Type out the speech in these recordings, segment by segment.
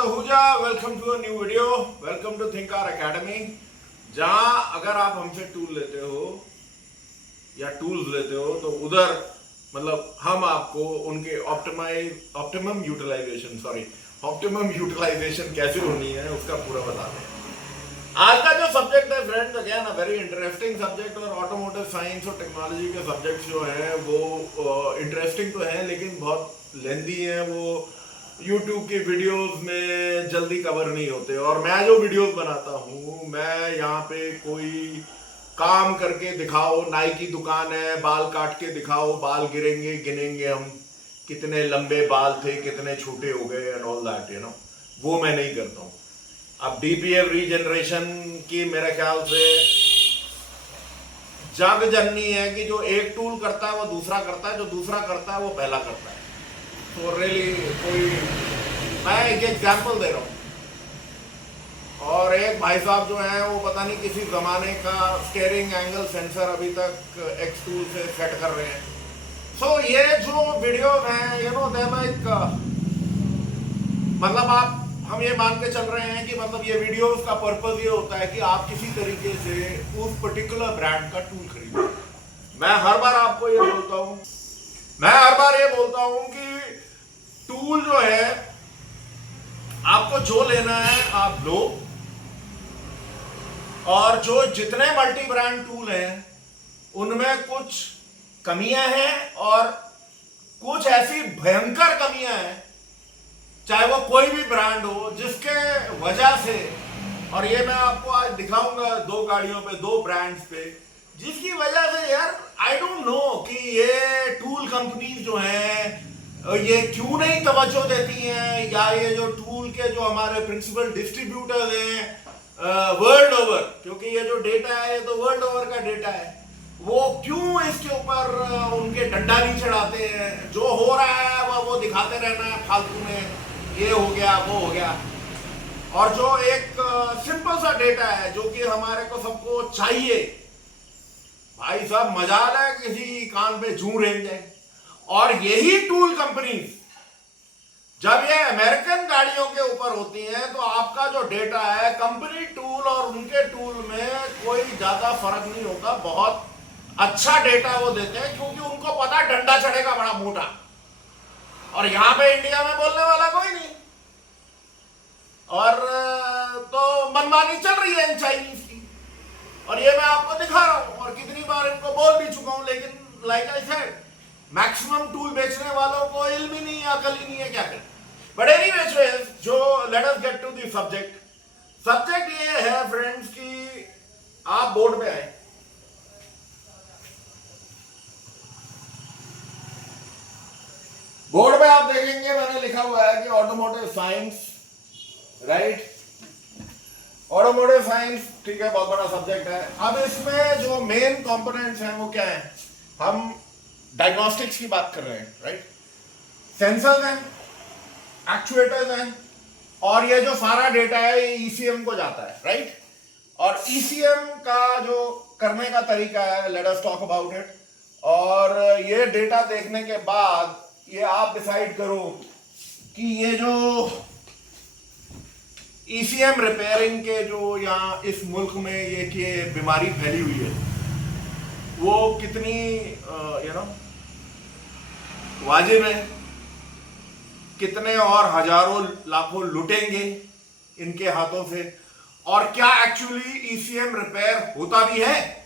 तहूजा, welcome to a new video, welcome to थिंकार academy. जहां अगर आप हमसे टूल लेते हो या टूल्स लेते हो तो उधर मतलब हम आपको उनके ऑप्टिमम यूटिलाइजेशन कैसे होनी है उसका पूरा बताते हैं। आज का जो सब्जेक्ट है friends, again a very interesting subject. और ऑटोमोटिव साइंस और टेक्नोलॉजी के सब्जेक्ट्स जो हैं वो इंटरेस्टिंग तो हैं लेकिन बहुत लेंथी हैं। वो YouTube की वीडियोस में जल्दी कवर नहीं होते। और मैं जो वीडियोस बनाता हूँ, मैं यहाँ पे कोई काम करके दिखाओ, नाई की दुकान है, बाल काट के दिखाओ, बाल गिरेंगे, गिनेंगे हम कितने लंबे बाल थे, कितने छोटे हो गए and all that, you know, वो मैं नहीं करता हूँ। अब DPF रीजनरेशन की मेरे ख्याल से जग जननी है कि जो एक टूल करता है वो दूसरा करता है, जो दूसरा करता है वो पहला करता है। तो रियली मैं एक एग्जाम्पल दे रहा हूँ। और एक भाई साहब जो हैं वो पता नहीं किसी जमाने का स्टीयरिंग एंगल सेंसर अभी तक X टूल से सेट कर रहे हैं। सो ये जो वीडियो हैं, यू नो, दे लाइक, मतलब हम ये मान के चल रहे हैं कि मतलब ये वीडियो का पर्पज ये होता है कि आप किसी तरीके से उस पर्टिकुलर ब्रांड का टूल खरीदो। मैं हर बार आपको ये बोलता हूं कि टूल जो है आपको जो लेना है आप लो, और जो जितने मल्टी ब्रांड टूल हैं उनमें कुछ कमियां हैं और कुछ ऐसी भयंकर कमियां हैं, चाहे वो कोई भी ब्रांड हो, जिसके वजह से, और ये मैं आपको आज दिखाऊंगा दो गाड़ियों पे, दो ब्रांड्स पे, जिसकी वजह से यार आई डोंट नो कि ये टूल कंपनीज जो हैं ये क्यों नहीं तवज्जो देती हैं, या ये जो टूल के जो हमारे प्रिंसिपल डिस्ट्रीब्यूटर्स हैं वर्ल्ड ओवर, क्योंकि ये जो डेटा है ये तो वर्ल्ड ओवर का डेटा है, वो क्यों इसके ऊपर उनके डंडा नहीं चढ़ाते हैं। जो हो रहा है वो दिखाते रहना है फालतू में, ये हो गया वो हो गया। और जो एक सिंपल सा डेटा है जो कि हमारे को सबको चाहिए, भाई साहब मजाल है किसी कान पे जूं रेंग जाए। और यही टूल कंपनी जब ये अमेरिकन गाड़ियों के ऊपर होती हैं तो आपका जो डेटा है कंपनी टूल और उनके टूल में कोई ज्यादा फर्क नहीं होता। बहुत अच्छा डेटा वो देते हैं क्योंकि उनको पता डंडा चढ़ेगा बड़ा मोटा, और यहां पे इंडिया में बोलने वाला कोई नहीं। और तो मनमानी चल रही है इन चाइनीज की, और ये मैं आपको दिखा रहा हूं और कितनी बार इनको बोल भी चुका हूं। लेकिन like I said, maximum tool बेचने वालों को इल्म ही नहीं है, अकल ही नहीं है, क्या करें। बट एनीवेज, जो let us get to the subject ये है फ्रेंड्स कि आप बोर्ड पे आए, बोर्ड पे आप देखेंगे मैंने लिखा हुआ है कि automotive science, right, automotive science, ठीक है, बहुत बड़ा सब्जेक्ट है। अब इसमें जो मेन कंपोनेंट्स हैं वो क्या है, हम डायग्नोस्टिक्स की बात कर रहे हैं, राइट, सेंसर्स हैं, एक्चुएटर्स हैं, और ये जो सारा डेटा है ये ECM को जाता है, राइट। और ECM का जो करने का तरीका है, let us talk about it. और ये डेटा देखने के बाद ये आप डिसाइड करो कि ये जो ECM रिपेयरिंग के जो यहाँ इस मुल्क में ये बीमारी फैली हुई है वो कितनी यू नो वाजिब है, कितने और हजारों लाखों लुटेंगे इनके हाथों से, और क्या एक्चुअली ECM रिपेयर होता भी है,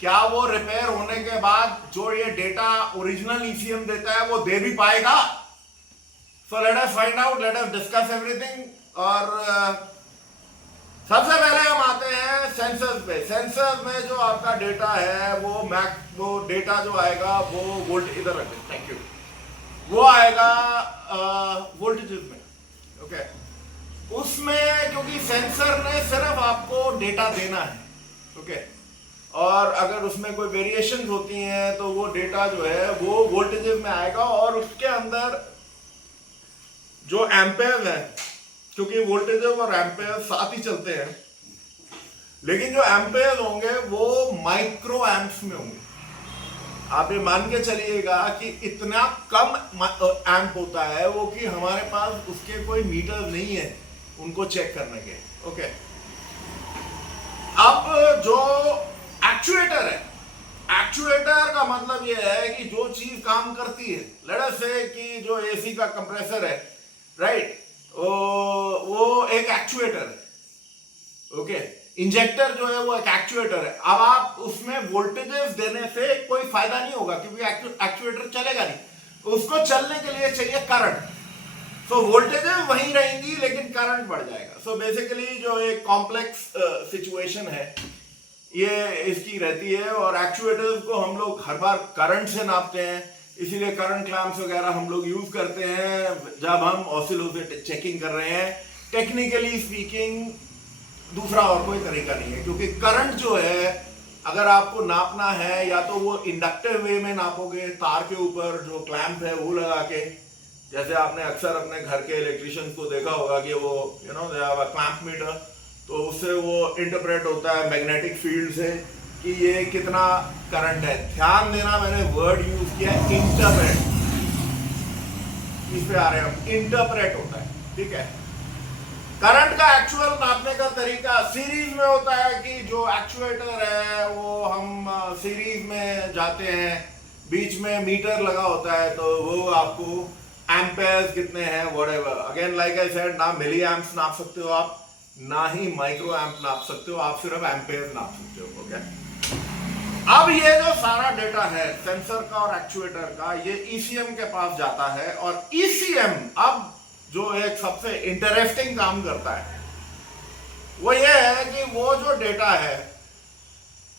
क्या वो रिपेयर होने के बाद जो ये डेटा ओरिजिनल ECM देता है वो दे भी पाएगा। सो let us find out, let us discuss everything. और सबसे पहले हम आते हैं सेंसर्स पे। सेंसर्स में जो आपका डेटा है वो डेटा जो आएगा वो वोल्ट, इधर रखें, थैंक यू, वो आएगा वोल्टेजेस में, ओके। उसमें क्योंकि सेंसर ने सिर्फ आपको डेटा देना है, ओके, और अगर उसमें कोई वेरिएशंस होती हैं तो वो डेटा जो है वो वोल्टेजेस में आएगा। और उसके अंदर जो एम्पेयर है, क्योंकि वोल्टेज और एम्पेयर साथ ही चलते हैं, लेकिन जो एम्पेयर होंगे वो माइक्रो एम्प्स में होंगे। आप ये मान के चलिएगा कि इतना कम एम्प होता है वो कि हमारे पास उसके कोई मीटर नहीं है उनको चेक करने के। ओके, अब जो एक्चुएटर है, एक्चुएटर का मतलब ये है कि जो चीज काम करती है, लेट्स से कि जो एसी का कंप्रेसर है, राइट, वो एक एक्चुएटर है। ओके, इंजेक्टर जो है वो एक एक्चुएटर है। अब आप उसमें वोल्टेजेस देने से कोई फायदा नहीं होगा, क्योंकि एक्चुएटर चलेगा नहीं, उसको चलने के लिए चाहिए करंट। सो वोल्टेजेस वहीं रहेंगी लेकिन करंट बढ़ जाएगा। सो बेसिकली जो एक कॉम्प्लेक्स सिचुएशन है ये इसकी रहती है, और एक्चुएटर्स को हम लोग हर बार करंट से नापते हैं, इसीलिए करंट क्लैंप्स वगैरह हम लोग यूज करते हैं जब हम ऑसिलोस्कोप चेकिंग कर रहे हैं। टेक्निकली स्पीकिंग दूसरा और कोई तरीका नहीं है, क्योंकि करंट जो है अगर आपको नापना है या तो वो इंडक्टिव वे में नापोगे, तार के ऊपर जो क्लैंप है वो लगा के, जैसे आपने अक्सर अपने घर के इलेक्ट्रिशियंस को देखा होगा कि वो क्लैंप मीटर, तो उससे वो इंटरप्रेट होता है मैग्नेटिक फील्ड से कि ये कितना करंट है। ध्यान देना, मैंने वर्ड यूज किया इंटरप्रेट, इस पे आ रहे हैं हम, इंटरप्रेट होता है, ठीक है। करंट का एक्चुअल नापने का तरीका सीरीज में होता है कि जो एक्चुएटर है वो हम सीरीज में जाते हैं, बीच में मीटर लगा होता है, तो वो आपको एम्पेयर्स कितने हैं whatever, again like I said, ना मिली एम्प्स नाप सकते हो आप, ना ही माइक्रो एम्प नाप सकते हो आप, सिर्फ एम्पेयर्स नाप सकते हो। ओके, अब ये जो सारा डेटा है सेंसर का और एक्चुएटर का, ये ईसीएम के पास जाता है, और ईसीएम अब जो एक सबसे इंटरेस्टिंग काम करता है वो ये है कि वो जो डेटा है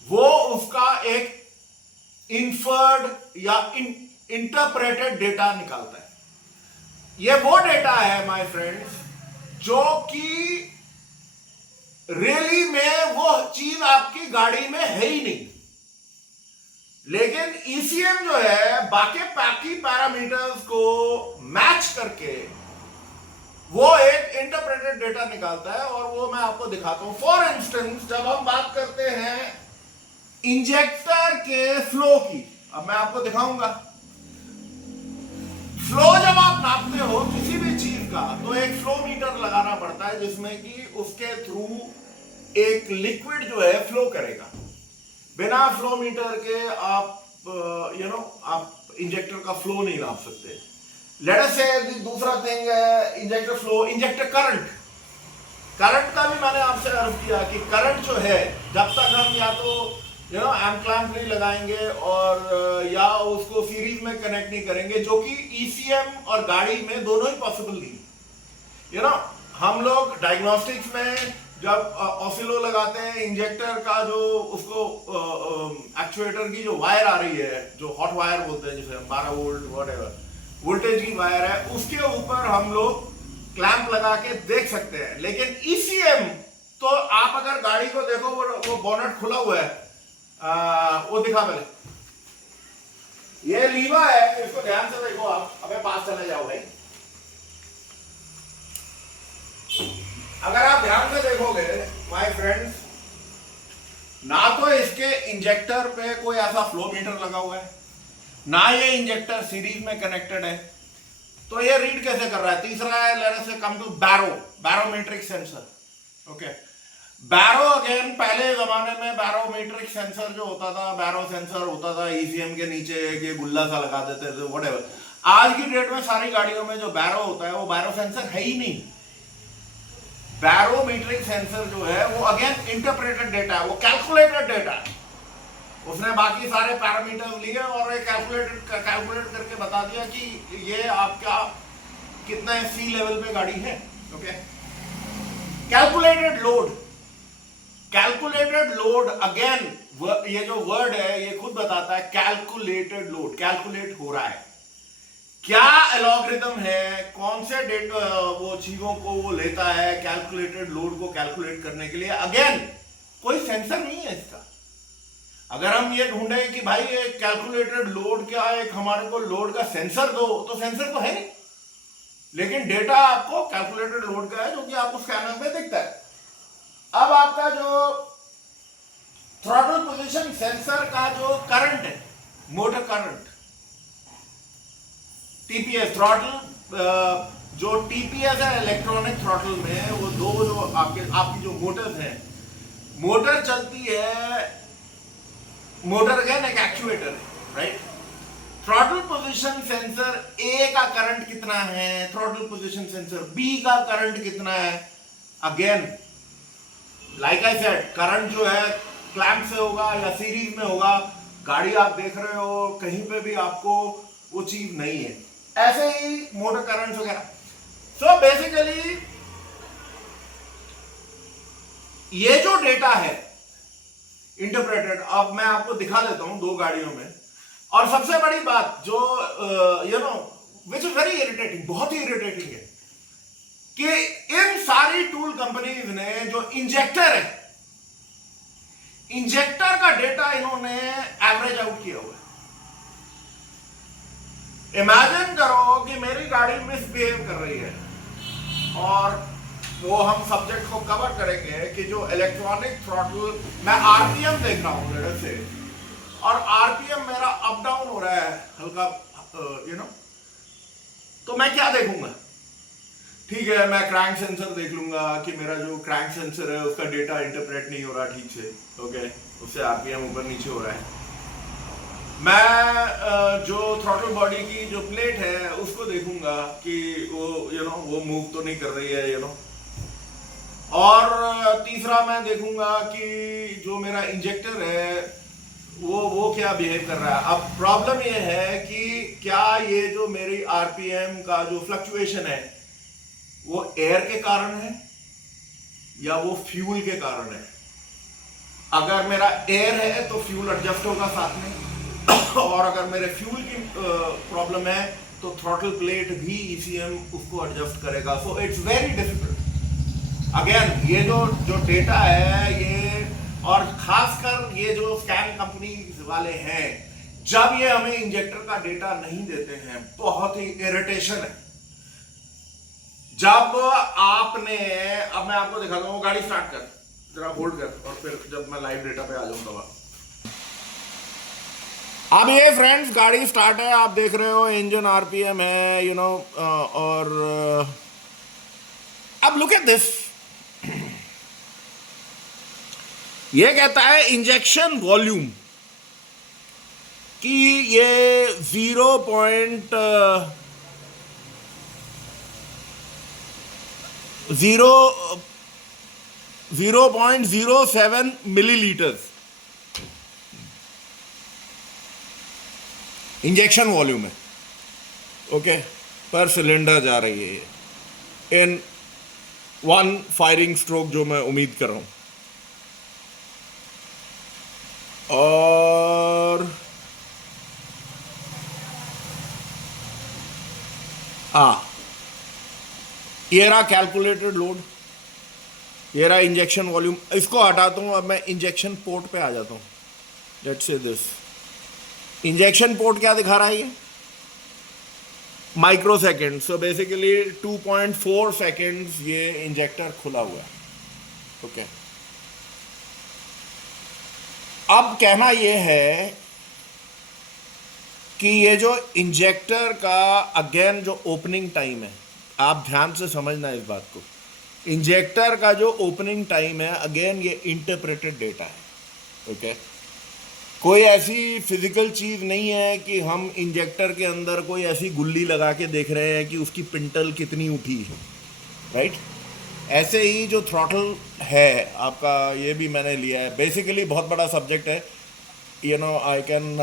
वो उसका एक इन्फर्ड या इंटरप्रेटेड डेटा निकालता है। ये वो डेटा है माय फ्रेंड्स जो कि रियली में वो चीज आपकी गाड़ी में है ही नहीं, लेकिन ईसीएम जो है बाकी पैरामीटर्स को मैच करके वो एक इंटरप्रेटेड डेटा निकालता है, और वो मैं आपको दिखाता हूं। फॉर इंस्टेंस, जब हम बात करते हैं इंजेक्टर के फ्लो की, अब मैं आपको दिखाऊंगा। फ्लो जब आप नापते हो किसी भी चीज का, तो एक फ्लो मीटर लगाना पड़ता है जिसमें कि उसके थ्रू एक लिक्विड जो है फ्लो करेगा। बिना फ्लो मीटर के आप आप इंजेक्टर का फ्लो नहीं नाप सकते। लेट अस से दूसरा थिंग है injector flow, injector current. Current का भी मैंने आपसे अर्ज किया कि करंट जो है, जब तक हम या तो एम्प क्लैंप नहीं लगाएंगे और या उसको सीरीज में कनेक्ट नहीं करेंगे, जो कि ईसीएम और गाड़ी में दोनों ही पॉसिबल नहीं। हम लोग डायग्नोस्टिक्स में जब ऑसिलो लगाते हैं, इंजेक्टर का जो उसको एक्चुएटर की जो वायर आ रही है, जो हॉट वायर बोलते हैं जिसे 12 वोल्ट व्हाटएवर वोल्टेज की वायर है, उसके ऊपर हम लोग क्लैंप लगा के देख सकते हैं। लेकिन ईसीएम तो आप अगर गाड़ी को देखो, वो बोनेट खुला हुआ है, वो दिखा पहले, ये लीवा है, इसको ध्यान से देखो आप, अबे पास चले जाओ भाई। अगर आप ध्यान से देखोगे माय फ्रेंड्स, ना तो इसके इंजेक्टर पे कोई ऐसा फ्लो मीटर लगा हुआ है, ना ये इंजेक्टर सीरीज में कनेक्टेड है, तो ये रीड कैसे कर रहा है। तीसरा है, let us come to barometric sensor. Okay, baro again, पहले जमाने में बैरोमेट्रिक सेंसर जो होता था, बैरो सेंसर होता था ईसीएम के नीचे, ये गुल्ला सा लगा देते थे व्हाटएवर। आज की डेट में सारी गाड़ियों में जो बैरो होता है वो बैरो सेंसर है ही नहीं। बैरोमेट्रिक सेंसर जो है वो अगेन इंटरप्रेटेड डेटा है, वो कैलकुलेटेड डेटा है। उसने बाकी सारे पैरामीटर लिए और कैलकुलेट करके बता दिया कि ये आपका कितना सी लेवल पे गाड़ी है। ओके, कैलकुलेटेड लोड अगेन, ये जो वर्ड है ये खुद बताता है कैलकुलेटेड लोड, कैलकुलेट हो रहा है। क्या एलॉग्रिथम है, कौन से डेटा वो चीजों को वो लेता है कैलकुलेटेड लोड को कैलकुलेट करने के लिए। अगेन कोई सेंसर नहीं है इसका। अगर हम ये ढूंढे कि भाई एक कैलकुलेटेड लोड क्या है, एक हमारे को लोड का सेंसर दो, तो सेंसर तो है नहीं, लेकिन डेटा आपको कैलकुलेटेड लोड का है जो कि आपको स्कैनर में दिखता है। अब आपका जो थ्रॉटल पोजीशन सेंसर का जो करंट है, मोटर करंट, टीपीएस थ्रॉटल जो टीपीएस है इलेक्ट्रॉनिक थ्रॉटल में, वो दो जो आपकी जो मोटर्स हैं, मोटर चलती है, मोटर अगेन एक एक्चुएटर है, राइट। थ्रॉटल पोजीशन सेंसर ए का करंट कितना है, थ्रॉटल पोजीशन सेंसर बी का करंट कितना है, again like I said, current जो है क्लैंप से होगा या सीरीज में होगा। गाड़ी आप देख रहे हो, कहीं पे भी आपको वो चीज नहीं है, ऐसे ही मोटर करंट वगैरह। सो बेसिकली ये जो डेटा है इंटरप्रेटेड, अब मैं आपको दिखा देता हूं दो गाड़ियों में। और सबसे बड़ी बात जो you know which is very irritating, बहुत ही इरिटेटिंग है कि इन सारी टूल कंपनीज ने जो इंजेक्टर है, इंजेक्टर का डेटा इन्होंने एवरेज आउट किया हुआ है। इमेजिन करो कि मेरी गाड़ी मिसबिहेव कर रही है, और वो हम सब्जेक्ट को कवर करेंगे कि जो इलेक्ट्रॉनिक थ्रॉटल, मैं आरपीएम देख रहा हूं मेरे से, और आरपीएम मेरा अप डाउन हो रहा है हल्का, यू नो, तो मैं क्या देखूंगा? ठीक है, मैं क्रैंक सेंसर देख लूंगा कि मेरा जो क्रैंक सेंसर है उसका डेटा इंटरप्रेट नहीं हो रहा ठीक से, ओके, उससे आरपीएम ऊपर नीचे हो रहा है। मैं जो थ्रॉटल बॉडी की जो प्लेट है उसको देखूंगा कि वो यू नो वो मूव तो नहीं कर रही है, यू नो। और तीसरा मैं देखूंगा कि जो मेरा इंजेक्टर है वो क्या बिहेव कर रहा है। अब प्रॉब्लम ये है कि क्या ये जो मेरी आरपीएम का जो फ्लक्चुएशन है वो एयर के कारण है या वो फ्यूल के कारण है। अगर मेरा एयर है तो फ्यूल एडजस्ट होगा साथ में, और अगर मेरे फ्यूल की प्रॉब्लम है तो थ्रॉटल प्लेट भी ईसीएम उसको एडजस्ट करेगा। So it's very difficult. Again ये जो डेटा है ये, और खासकर ये जो स्कैन कंपनी वाले हैं, जब ये हमें इंजेक्टर का डेटा नहीं देते हैं, बहुत ही इरिटेशन है। जब आपने, अब मैं आपको दिखाता हूँ, गाड़ी स्टार्ट कर, जरा होल्ड कर, और फिर जब मैं लाइव डेटा पे आ जाऊँ तब। अब ये फ्रेंड्स गाड़ी स्टार्ट है, आप देख रहे हो इंजन आरपीएम है, यू नो, और अब लुक एट दिस, ये कहता है इंजेक्शन वॉल्यूम कि ये 0.07 मिलीलीटर्स इंजेक्शन वॉल्यूम है, ओके, पर सिलेंडर जा रही है इन वन फायरिंग स्ट्रोक, जो मैं उम्मीद कर रहा हूं। और ये रहा कैलकुलेटेड लोड, ये रहा इंजेक्शन वॉल्यूम। इसको हटाता हूं, अब मैं इंजेक्शन पोर्ट पे आ जाता हूं। Let's say this injection port क्या दिखा रहा है, ये micro second. So basically 2.4 seconds ये इंजेक्टर खुला हुआ है, ओके। अब कहना ये है कि ये जो इंजेक्टर का अगेन जो ओपनिंग टाइम है, आप ध्यान से समझना इस बात को, इंजेक्टर का जो ओपनिंग टाइम है, अगेन ये इंटरप्रेटेड डेटा है, ओके। कोई ऐसी फिजिकल चीज़ नहीं है कि हम इंजेक्टर के अंदर कोई ऐसी गुल्ली लगा के देख रहे हैं कि उसकी पिंटल कितनी उठी है, राइट। ऐसे ही जो थ्रॉटल है आपका, ये भी मैंने लिया है। बेसिकली बहुत बड़ा सब्जेक्ट है, you know, I can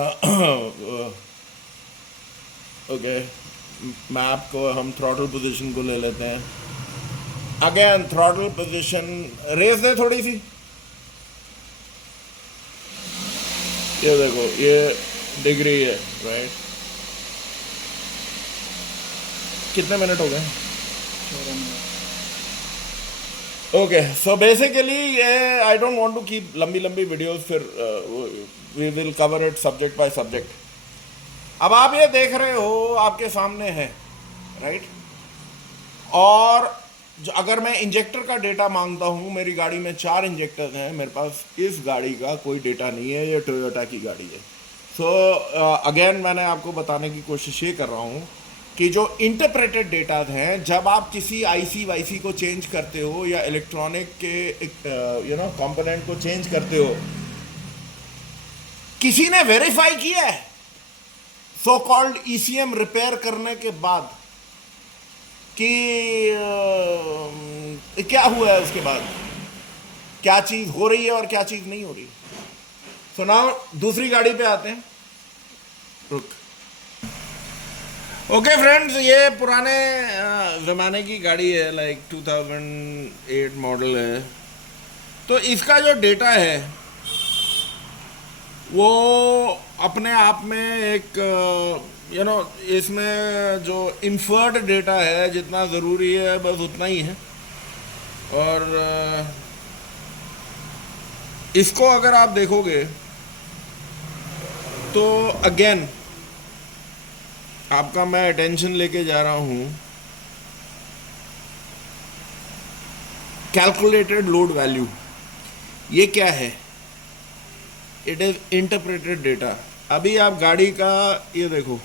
okay, map को हम थ्रॉटल पोजीशन को ले लेते हैं। अगेन थ्रॉटल पोजीशन रेस दे थोड़ी सी, ये देखो ये डिग्री है, राइट। कितने मिनट हो गए? ओके, सो बेसिकली ये I don't want to keep लंबी वीडियोस, फिर we will cover it subject by subject. अब आप ये देख रहे हो आपके सामने है, राइट। और अगर मैं इंजेक्टर का डेटा मांगता हूँ, मेरी गाड़ी में 4 इंजेक्टर हैं, मेरे पास इस गाड़ी का कोई डेटा नहीं है, ये टोयोटा की गाड़ी है। सो अगेन मैंने आपको बताने की कोशिश ये कर रहा हूँ कि जो इंटरप्रेटेड डेटा हैं, जब आप किसी आईसी वाईसी को चेंज करते हो या इलेक्ट्रॉनिक के कंपोनेंट को चेंज करते हो, किसी ने वेरीफाई किया है सो कॉल्ड ईसीएम रिपेयर करने के बाद कि क्या हुआ है, उसके बाद क्या चीज हो रही है और क्या चीज नहीं हो रही। सो नाउ दूसरी गाड़ी पे आते हैं। रुक। ओके फ्रेंड्स, ये पुराने ज़माने की गाड़ी है, लाइक 2008 मॉडल है। तो इसका जो डेटा है वो अपने आप में एक इसमें जो इन्फर्ड डेटा है, जितना ज़रूरी है बस उतना ही है। और इसको अगर आप देखोगे तो अगेन आपका मैं अटेंशन लेके जा रहा हूँ कैलकुलेटेड लोड वैल्यू। ये क्या है? It is interpreted data. अभी आप गाड़ी का ये देखो,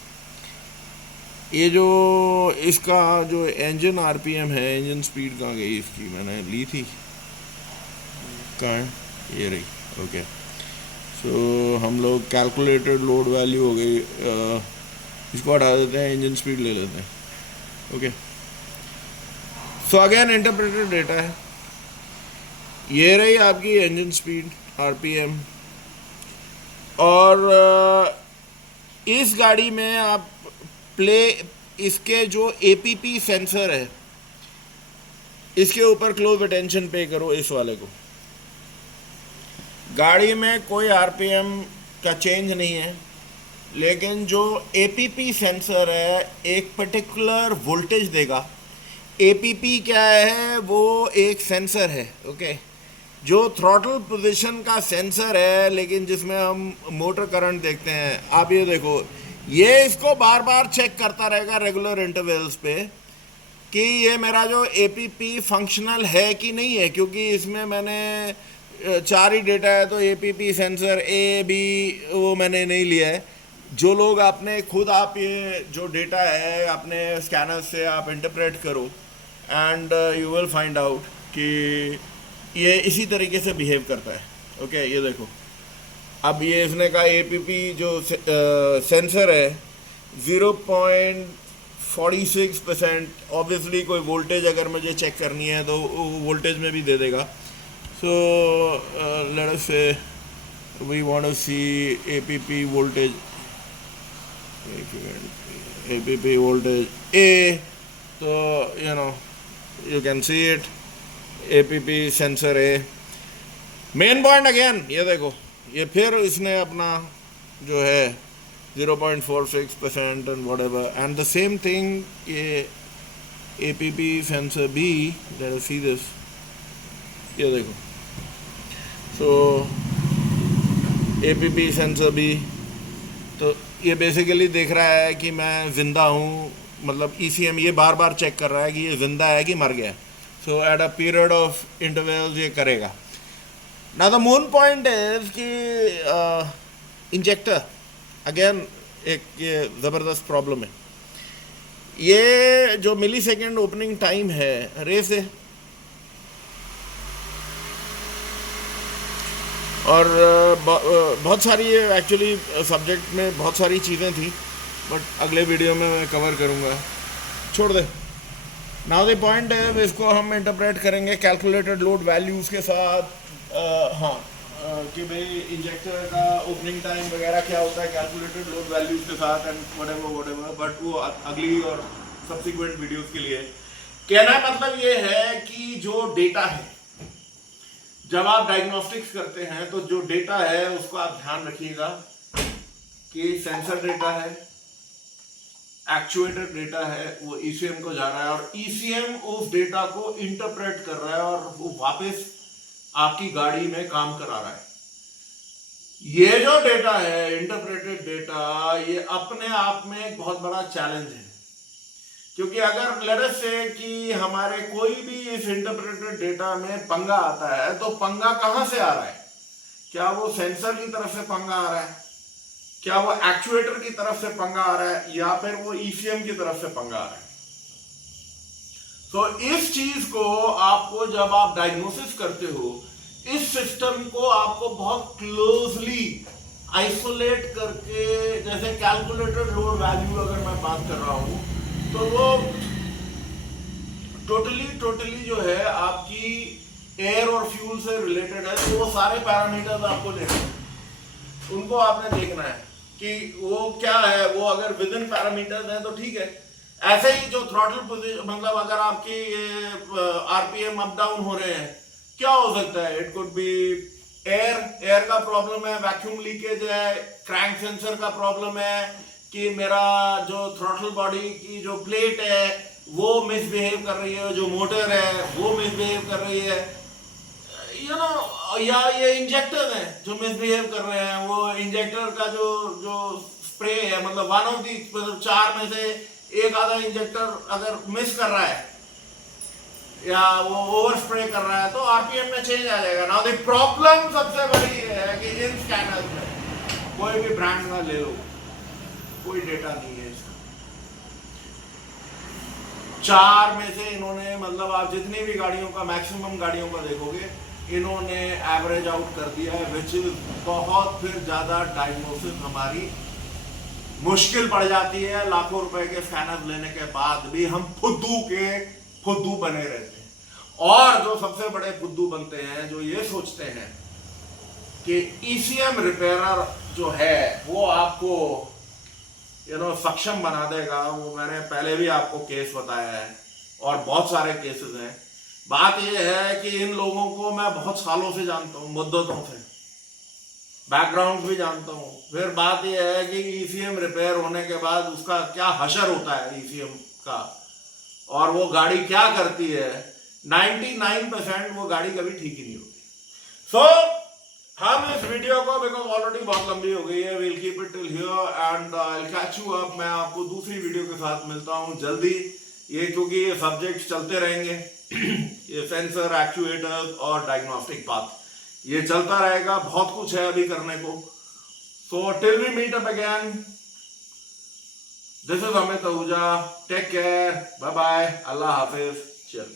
ये जो इसका जो इंजन आरपीएम है, इंजन स्पीड कहाँ गई इसकी? मैंने ली थी, कहाँ है? ये रही। ओके, सो हम लोग कैलकुलेटेड लोड वैल्यू हो गई, इसको हटा देते हैं, इंजन स्पीड ले लेते हैं। Okay, so again interpreted data है। ये रही आपकी इंजन स्पीड आरपीएम। और इस गाड़ी में आप इसके जो एपीपी सेंसर है, इसके ऊपर क्लोज अटेंशन पे करो। इस वाले को, गाड़ी में कोई आरपीएम का चेंज नहीं है, लेकिन जो एपीपी सेंसर है एक पर्टिकुलर वोल्टेज देगा। एपीपी क्या है? वो एक सेंसर है, ओके, जो थ्रॉटल पोजीशन का सेंसर है, लेकिन जिसमें हम मोटर करंट देखते हैं। आप ये देखो, ये इसको बार बार चेक करता रहेगा रेगुलर इंटरवल्स पे कि ये मेरा जो एपीपी फंक्शनल है कि नहीं है, क्योंकि इसमें मैंने 4 ही डेटा है, तो एपीपी सेंसर ए बी वो मैंने नहीं लिया है। जो लोग आपने खुद आप ये जो डेटा है अपने स्कैनर से आप इंटरप्रेट करो, and you will find out कि ये इसी तरीके से बिहेव करता है। ओके, ये देखो, अब ये इसने कहा एपीपी जो सेंसर है 0.46%। ऑब्वियसली कोई वोल्टेज अगर मुझे चेक करनी है तो वोल्टेज में भी दे देगा। सो let us say we want to see APP voltage, APP voltage A, तो you can see it, APP sensor है। मेन पॉइंट अगेन ये देखो, ये फिर इसने अपना जो है 0.46% and whatever, and the same thing ये APP sensor B, let us see this, ये देखो। सो एपीपी सेंसर बी, तो ये बेसिकली देख रहा है कि मैं ज़िंदा हूँ, मतलब ईसीएम ये बार बार चेक कर रहा है कि ये ज़िंदा है कि मर गया। So at a period of intervals ये करेगा। Now the main point is कि इंजेक्टर अगेन एक ये ज़बरदस्त प्रॉब्लम है। ये जो मिली सेकेंड ओपनिंग टाइम है रेस है, और बहुत सारी एक्चुअली सब्जेक्ट में बहुत सारी चीज़ें थी, बट अगले वीडियो में मैं कवर करूँगा, छोड़ दे। नाउ द पॉइंट है, इसको हम इंटरप्रेट करेंगे कैलकुलेटेड लोड वैल्यूज़ के साथ। हाँ, कि भाई इंजेक्टर का ओपनिंग टाइम वगैरह क्या होता है कैलकुलेटेड लोड वैल्यूज़ के साथ, एंड व्हाटएवर, बट वो अगली और सब्सिक्वेंट वीडियोज़ के लिए। कहना मतलब ये है कि जो डेटा है, जब आप डायग्नोस्टिक्स करते हैं तो जो डेटा है उसको आप ध्यान रखिएगा कि सेंसर डेटा है, एक्चुएटर डेटा है, वो ईसीएम को जा रहा है, और ईसीएम उस डेटा को इंटरप्रेट कर रहा है और वो वापस आपकी गाड़ी में काम करा रहा है। ये जो डेटा है इंटरप्रेटेड डेटा, ये अपने आप में एक बहुत बड़ा चैलेंज है, क्योंकि अगर लेट अस से कि हमारे कोई भी इस इंटरप्रेटेड डेटा में पंगा आता है, तो पंगा कहां से आ रहा है? क्या वो सेंसर की तरफ से पंगा आ रहा है? क्या वो एक्चुएटर की तरफ से पंगा आ रहा है या फिर वो ईसीएम की तरफ से पंगा आ रहा है। तो इस चीज को आपको जब आप डायग्नोसिस करते हो, इस सिस्टम को आपको बहुत क्लोजली आइसोलेट करके, जैसे कैलकुलेटेड लोड वैल्यू अगर मैं बात कर रहा हूं तो वो टोटली जो है आपकी एयर और फ्यूल से रिलेटेड है। तो वो सारे पैरामीटर्स आपको लेने हैं, उनको आपने देखना है कि वो क्या है। वो अगर विद इन पैरामीटर्स है तो ठीक है। ऐसे ही जो थ्रॉटल पोजीशन, मतलब अगर आपकी आरपीएम अप डाउन हो रहे हैं, क्या हो सकता है? इट कुड बी एयर का प्रॉब्लम है, वैक्यूम लीकेज है, क्रैंक सेंसर का प्रॉब्लम है, कि मेरा जो थ्रॉटल बॉडी की जो प्लेट है वो मिसबिहेव कर रही है, जो मोटर है वो मिसबिहेव कर रही है, यू नो, या ये इंजेक्टर हैं जो मिसबिहेव कर रहे हैं। वो इंजेक्टर का जो स्प्रे है, मतलब वन ऑफ दी, मतलब 4 में से एक आधा इंजेक्टर अगर मिस कर रहा है या वो ओवर स्प्रे कर रहा है तो आरपीएम में चेंज आ जाएगा। नाउ द प्रॉब्लम सबसे बड़ी है कि इन स्कैनर्स में, कोई भी ब्रांड का ले लो, कोई डेटा नहीं है इसका। 4 में से इन्होंने, मतलब आप जितनी भी गाड़ियों का, मैक्सिमम गाड़ियों का देखोगे, इन्होंने एवरेज आउट कर दिया है, विच इज बहुत फिर ज्यादा डायग्नोसिस हमारी मुश्किल पड़ जाती है। लाखों रुपए के स्कैनर लेने के बाद भी हम फुद्दू बने रहते हैं। और जो सबसे बड़े फुद्दू बनते हैं, जो ये सोचते हैं कि ईसीएम रिपेयरर जो है वो आपको सक्षम बना देगा। वो मैंने पहले भी आपको केस बताया है और बहुत सारे केसेस हैं। बात यह है कि इन लोगों को मैं बहुत सालों से जानता हूं, मुद्दतों से, बैकग्राउंड भी जानता हूं। फिर बात यह है कि ईसीएम रिपेयर होने के बाद उसका क्या हशर होता है ईसीएम का, और वो गाड़ी क्या करती है। 99% वो गाड़ी कभी ठीक ही नहीं होती। सो हम इस वीडियो को, बिकॉज ऑलरेडी बहुत लंबी हो गई है, will keep it till here and I will catch you up. मैं आपको दूसरी वीडियो के साथ मिलता हूं जल्दी, ये क्योंकि ये सब्जेक्ट चलते रहेंगे ये सेंसर, एक्चुएटर्स और डायग्नोस्टिक पाथ, ये चलता रहेगा। बहुत कुछ है अभी करने को। So till we meet up again, this is Amit Ahuja, take care, bye bye, अल्लाह हाफिज, चल।